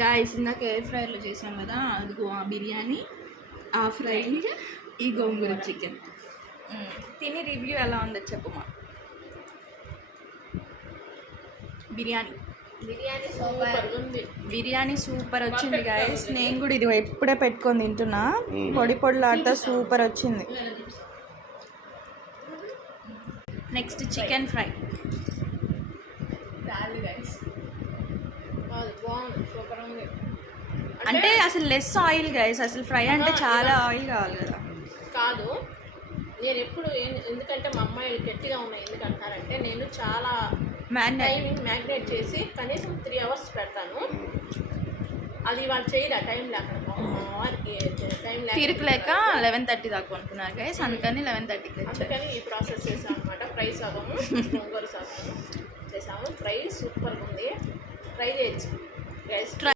Guys ఇందాక air ఫ్రైలో చేసాం కదా, అదిగో ఆ బిర్యానీ, ఆ ఫ్రై, ఈ గోంగూర చికెన్. తిని రివ్యూ ఎలా ఉందో చెప్పమ్మా. బిర్యానీ సూపర్ వచ్చింది గాయస్. నేను కూడా ఇది ఎప్పుడే పెట్టుకొని తింటున్నా, పొడి పొడిలాడితే సూపర్ వచ్చింది. Next chicken fry. అంటే అసలు లెస్ ఆయిల్ గైస్, అసలు ఫ్రై అంటే చాలా ఆయిల్ కావాలి కదా. కాదు, నేను ఎప్పుడు ఎందుకంటే మా అమ్మాయిలు గట్టిగా ఉన్నాయి ఎందుకంటారంటే, నేను చాలా మ్యాగ్నేట్ చేసి కనీసం 3 hours పెడతాను. అది వాళ్ళు చేయరా టైం లేక, వారికి టైం తీరుకులేక 11:30 దాకా అనుకున్నారు గైస్, అందుకని 11:30కి అందుకని ఈ ప్రాసెస్ చేసాం అనమాట. ఫ్రై సగము గోంగూర సగము చేసాము. ఫ్రై సూపర్గా ఉంది, ట్రై చేయొచ్చు గైస్.